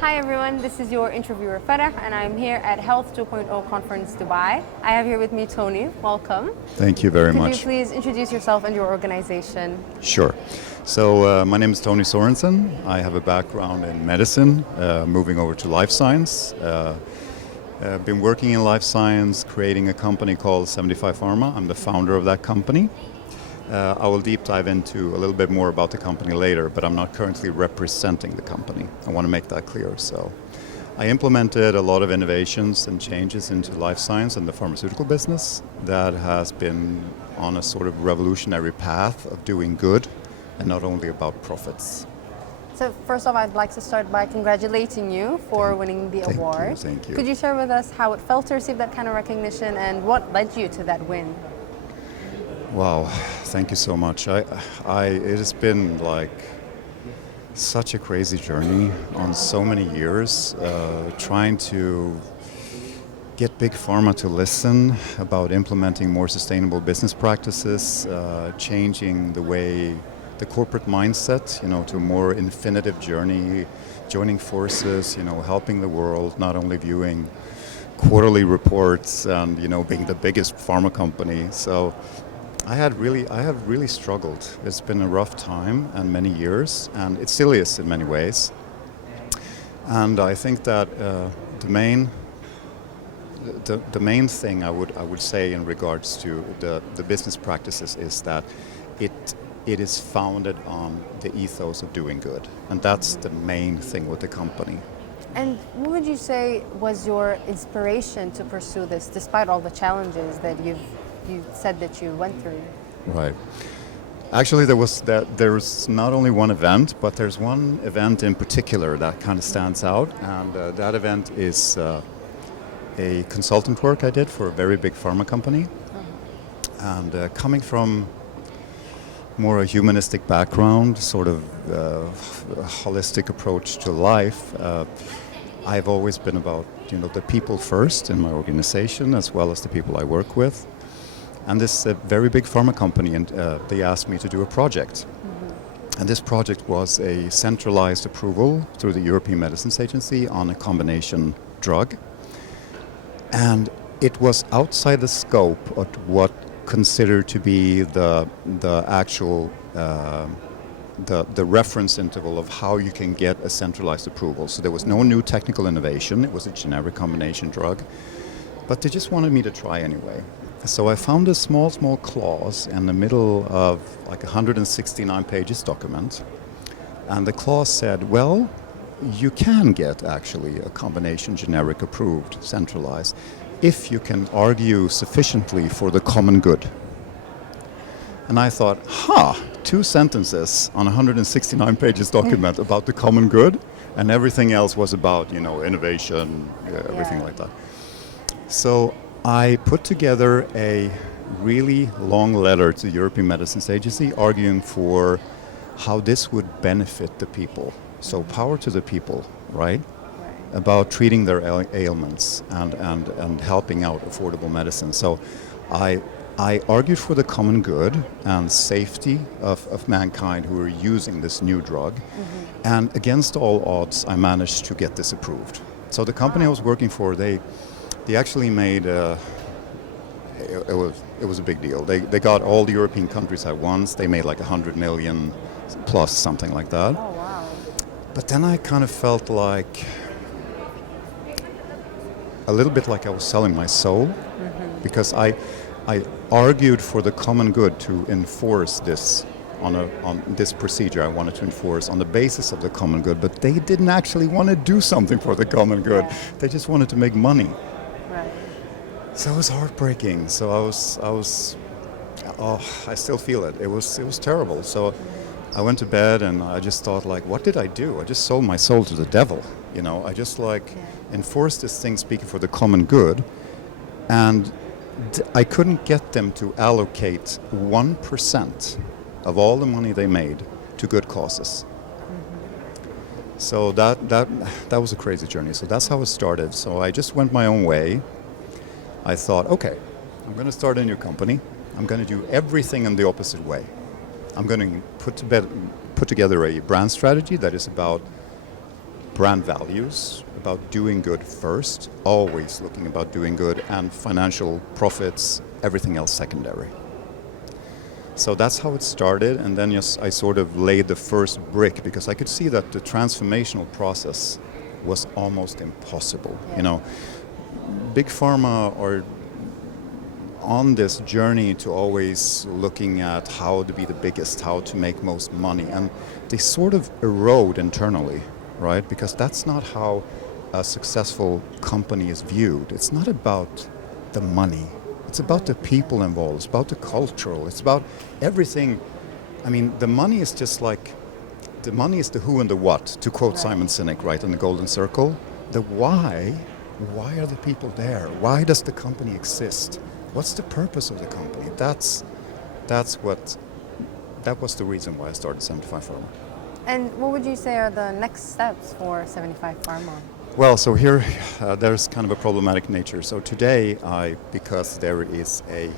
Hi everyone, this is your interviewer Farah and I'm here at Health 2.0 Conference Dubai. I have here with me Tony. Welcome. Thank you very much. Could you please introduce yourself and your organization? Sure. So my name is Tony Sorensen. I have a background in medicine, moving over to life science. I've been working in life science, creating a company called 75 Pharma. I'm the founder of that company. I will deep dive into a little bit more about the company later, but I'm not currently representing the company. I want to make that clear. So I implemented a lot of innovations and changes into life science and the pharmaceutical business that has been on a sort of revolutionary path of doing good and not only about profits. So first off, I'd like to start by congratulating you for winning the award. Thank you. Could you share with us how it felt to receive that kind of recognition and what led you to that win? Wow, thank you so much. It has been like such a crazy journey on so many years, trying to get big pharma to listen about implementing more sustainable business practices, changing the way the corporate mindset, to a more infinitive journey, joining forces, helping the world, not only viewing quarterly reports and being the biggest pharma company. So I have really struggled. It's been a rough time and many years, and it still is in many ways. And I think that the main thing I would say in regards to the business practices is that it is founded on the ethos of doing good, and that's the main thing with the company. And what would you say was your inspiration to pursue this, despite all the challenges that you said that you went through? Right. Actually, there's not only one event, but there's one event in particular that kind of stands out, and that event is a consultant work I did for a very big pharma company. And coming from more a humanistic background, sort of a holistic approach to life, I've always been about the people first in my organization as well as the people I work with. And this very big pharma company, and they asked me to do a project. And this project was a centralized approval through the European Medicines Agency on a combination drug. And it was outside the scope of what considered to be the actual the reference interval of how you can get a centralized approval. So there was no new technical innovation. It was a generic combination drug. But they just wanted me to try anyway. So I found a small clause in the middle of like 169 pages document. And the clause said, well, you can get actually a combination generic approved, centralized, if you can argue sufficiently for the common good. And I thought, 2 sentences on a 169 pages document about the common good, and everything else was about, innovation, everything like that. So I put together a really long letter to the European Medicines Agency arguing for how this would benefit the people. So power to the people, right? About treating their ailments and helping out affordable medicine. So I argued for the common good and safety of mankind who are using this new drug. And against all odds, I managed to get this approved. So the company I was working for, they actually made it was a big deal. They got all the European countries at once. They made like 100 million plus, something like that. Oh, wow. But then I kind of felt like a little bit like I was selling my soul, because I argued for the common good to enforce this on this procedure I wanted to enforce on the basis of the common good, but they didn't actually want to do something for the common good. Yeah. They just wanted to make money. Right. So it was heartbreaking. So I still feel it. It was terrible. So I went to bed and I just thought, like, what did I do? I just sold my soul to the devil. I just enforced this thing speaking for the common good, and I couldn't get them to allocate 1% of all the money they made to good causes. So that was a crazy journey. So that's how it started. So I just went my own way. I thought, okay, I'm going to start a new company. I'm going to do everything in the opposite way. I'm going to put together a brand strategy that is about brand values, about doing good first, always looking about doing good, and financial profits, everything else secondary. So that's how it started, and then yes, I sort of laid the first brick because I could see that the transformational process was almost impossible. Yeah. You know, big pharma are on this journey to always looking at how to be the biggest, how to make most money, and they sort of erode internally, right? Because that's not how a successful company is viewed. It's not about the money. It's about the people involved. It's about the cultural. It's about everything. I mean, the money is just like, the money is the who and the what, to quote Right. Simon Sinek, right, in the Golden Circle. The why are the people there? Why does the company exist? What's the purpose of the company? That was the reason why I started 75 Pharma. And what would you say are the next steps for 75 Pharma? Well, so here there's kind of a problematic nature. So today, because there is a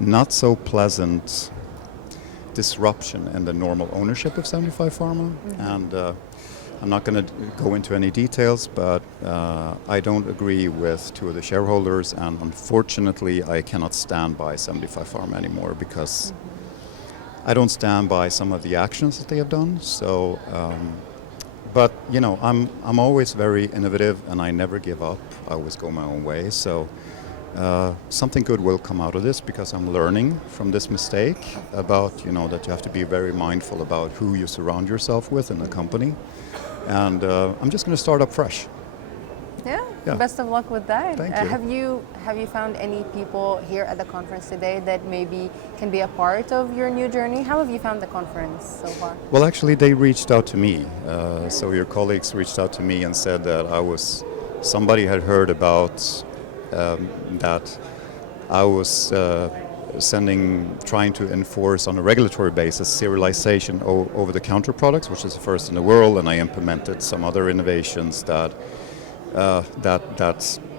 not so pleasant disruption in the normal ownership of 75 Pharma, and I'm not going to go into any details, but I don't agree with two of the shareholders, and unfortunately I cannot stand by 75 Pharma anymore because I don't stand by some of the actions that they have done. So, but you know, I'm always very innovative, and I never give up. I always go my own way. So something good will come out of this because I'm learning from this mistake about, you know, that you have to be very mindful about who you surround yourself with in the company. And I'm just going to start up fresh. Yeah. Yeah. Best of luck with that. Thank you. Have you found any people here at the conference today that maybe can be a part of your new journey? How have you found the conference so far? Well, actually, they reached out to me. So your colleagues reached out to me and said that somebody had heard about that I was trying to enforce on a regulatory basis serialization over the counter products, which is the first in the world, and I implemented some other innovations that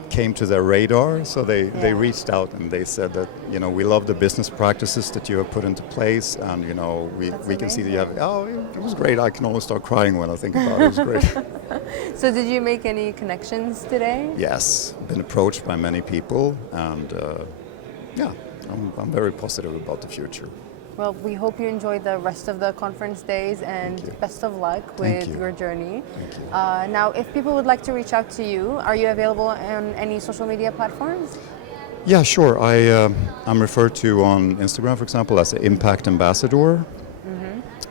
came to their radar. So they reached out and they said that, you know, we love the business practices that you have put into place, and you know, we can see that you have. Oh, it was great. I can almost start crying when I think about it. It was great. So did you make any connections today? Yes, been approached by many people, and yeah, I'm very positive about the future. Well, we hope you enjoy the rest of the conference days, and best of luck with your journey. Thank you. Now, if people would like to reach out to you, are you available on any social media platforms? Yeah, sure. I'm referred to on Instagram, for example, as the Impact Ambassador,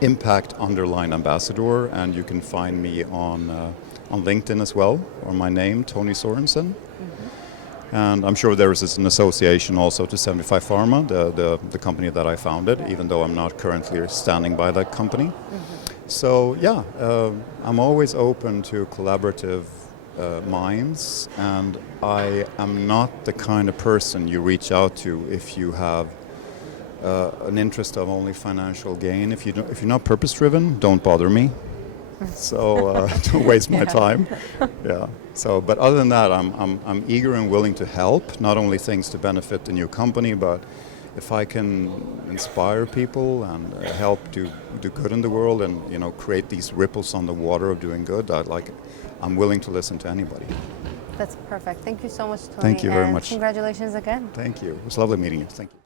Impact_Ambassador, and you can find me on LinkedIn as well, or my name, Tony Sorensen. And I'm sure there is an association also to 75 Pharma, the company that I founded, even though I'm not currently standing by that company. So yeah, I'm always open to collaborative minds, and I am not the kind of person you reach out to if you have an interest of only financial gain. If you're not purpose-driven, don't bother me. So don't waste my time. Yeah. So, but other than that, I'm eager and willing to help. Not only things to benefit the new company, but if I can inspire people and help do good in the world, and you know, create these ripples on the water of doing good, I'm willing to listen to anybody. That's perfect. Thank you so much, Tony. Thank you very and much. Congratulations again. Thank you. It was lovely meeting you. Thank you.